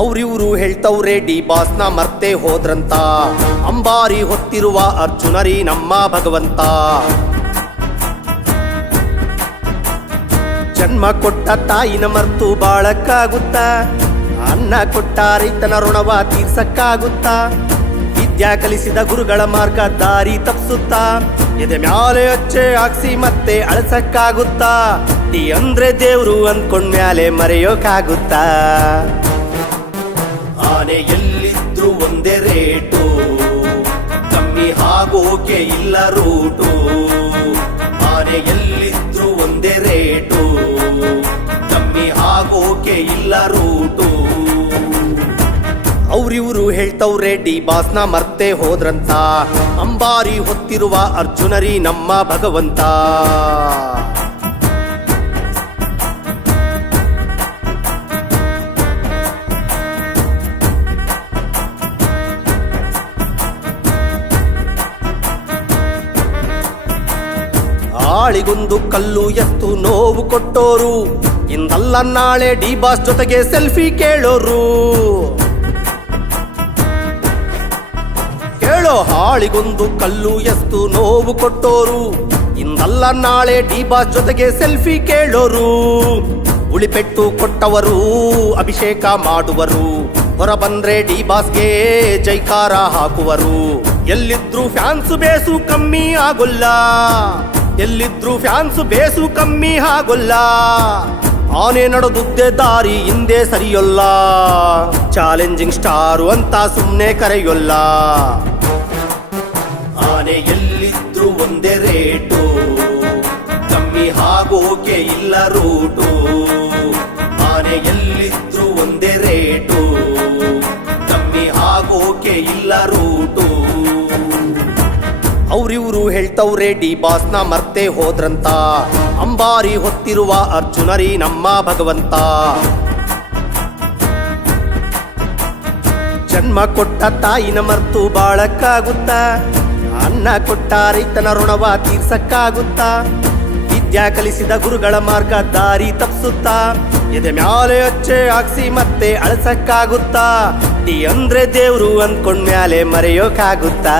ಅವ್ರಿವ್ರು ಹೇಳ್ತವ್ರೆ D ಬಾಸ್ನ ಮರ್ತೆ ಹೋದ್ರಂತ. ಅಂಬಾರಿ ಹೊತ್ತಿರುವ ಅರ್ಜುನರಿ ನಮ್ಮ ಭಗವಂತ. ಜನ್ಮ ಕೊಟ್ಟ ತಾಯಿನ ಮರ್ತು ಬಾಳಕ್ಕಾಗುತ್ತ, ಅನ್ನ ಕೊಟ್ಟ ರೈತನ ಋಣವ ತೀರ್ಸಕ್ಕಾಗುತ್ತ, ವಿದ್ಯಾ ಕಲಿಸಿದ ಗುರುಗಳ ಮಾರ್ಗ ದಾರಿ ತಪ್ಪಿಸುತ್ತಾ, ಎದೆ ಮ್ಯಾಲೆ ಅಚ್ಚೆ ಹಾಕ್ಸಿ ಮತ್ತೆ ಅಳಸಕ್ಕಾಗುತ್ತಾ, ಡಿ ಅಂದ್ರೆ ದೇವ್ರು ಅಂದ್ಕೊಂಡ್ ಮ್ಯಾಲೆ ಮರೆಯೋಕಾಗುತ್ತಾ. ಆನೆ ಎಲ್ಲಿದ್ರು ಒಂದೇ ರೇಟು, ಕಮ್ಮಿ ಆಗೋಕೆ ಇಲ್ಲ ರೂಟು. ಆನೆ ಎಲ್ಲಿದ್ರು ಒಂದೇ ರೇಟು, ಕಮ್ಮಿ ಆಗೋಕೆ ಇಲ್ಲ ರೂಟು. ಅವ್ರಿವ್ರು ಹೇಳ್ತವ್ರೆ ಡಿ ಬಾಸ್ನ ಮರ್ತೆ ಹೋದ್ರಂತ. ಅಂಬಾರಿ ಹೊತ್ತಿರುವ ಅರ್ಜುನರಿ ನಮ್ಮ ಭಗವಂತ. ಆಳಿಗೊಂದು ಕಲ್ಲು ಎತ್ತು ನೋವು ಕೊಟ್ಟೋರು, ಇಂದಲ್ಲ ನಾಳೆ ಡಿ ಬಾಸ್ ಜೊತೆಗೆ ಸೆಲ್ಫಿ ಕೇಳೋರು. ಕೇಳೋ ಹಾಳಿಗೊಂದು ಕಲ್ಲು ಎತ್ತು ನೋವು ಕೊಟ್ಟೋರು, ಇಂದಲ್ಲ ನಾಳೆ ಡಿ ಬಾಸ್ ಜೊತೆಗೆ ಸೆಲ್ಫಿ ಕೇಳೋರು. ಉಳಿಪೆಟ್ಟು ಕೊಟ್ಟವರು ಅಭಿಷೇಕ ಮಾಡುವರು, ಹೊರ ಬಂದ್ರೆ ಡಿ ಬಾಸ್ಗೆ ಜೈಕಾರ ಹಾಕುವರು. ಎಲ್ಲಿದ್ರು ಫ್ಯಾನ್ಸ್ ಬೇಸು ಕಮ್ಮಿ ಆಗೋಲ್ಲ, ಎಲ್ಲಿದ್ರು ಫ್ಯಾನ್ಸ್ ಬೇಸು ಕಮ್ಮಿ ಆಗೋಲ್ಲ. ಆನೆ ನಡೆದುದ್ದೆ ದಾರಿ ಹಿಂದೆ ಸರಿಯೊಲ್ಲ, ಚಾಲೆಂಜಿಂಗ್ ಸ್ಟಾರು ಅಂತ ಸುಮ್ಮನೆ ಕರೆಯೊಲ್ಲ. ಆನೆ ಎಲ್ಲಿದ್ರು ಒಂದೇ ರೇಟು, ಕಮ್ಮಿ ಆಗೋಕೆ ಇಲ್ಲ ರೂಟು. ಆನೆ ಎಲ್ಲಿದ್ರು ಒಂದೇ ರೇಟು, ಕಮ್ಮಿ ಆಗೋಕೆ ಇಲ್ಲ ರೂಟು. ಅವ್ರಿವ್ರು ಹೇಳ್ತವ್ರೆ ಡಿ ಬಾಸ್ನ ಮರ್ತೆ ಹೋದ್ರಂತ. ಅಂಬಾರಿ ಹೊತ್ತಿರುವ ಅರ್ಜುನರಿ ನಮ್ಮ ಭಗವಂತ. ಜನ್ಮ ಕೊಟ್ಟ ತಾಯಿನ ಮರ್ತು ಬಾಳಕ್ಕಾಗುತ್ತ, ಅನ್ನ ಕೊಟ್ಟ ರೈತನ ಋಣವ ತೀರ್ಸಕ್ಕಾಗುತ್ತ, ವಿದ್ಯಾ ಕಲಿಸಿದ ಗುರುಗಳ ಮಾರ್ಗ ದಾರಿ ತಪ್ಪಿಸುತ್ತಾ, ಎದೆ ಮ್ಯಾಲೆ ಅಚ್ಚೆ ಹಾಕ್ಸಿ ಮತ್ತೆ ಅಳಸಕ್ಕಾಗುತ್ತಾ, ಡಿ ಅಂದ್ರೆ ದೇವ್ರು ಅಂದ್ಕೊಂಡ್ ಮ್ಯಾಲೆ ಮರೆಯೋಕಾಗುತ್ತಾ.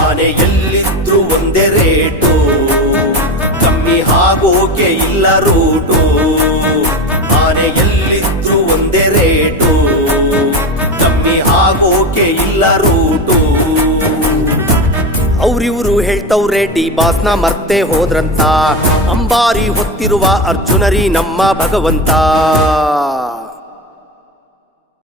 ಆನೆ ಎಲ್ಲಿದ್ರು ಒಂದೇ ರೇಟು, ಕಮ್ಮಿ ಆಗೋಕೆ ಇಲ್ಲ ರೂಟು. ಆನೆ ಎಲ್ಲಿದ್ರು ಒಂದೇ ರೇಟು, ಕಮ್ಮಿ ಆಗೋಕೆ ಇಲ್ಲ ರೂಟು. ಅವ್ರಿವ್ರು ಹೇಳ್ತವ್ರೆ ಡಿ ಬಾಸ್ನ ಮರ್ತೆ ಹೋದ್ರಂತ. ಅಂಬಾರಿ ಹೊತ್ತಿರುವ ಅರ್ಜುನರಿ ನಮ್ಮ ಭಗವಂತ.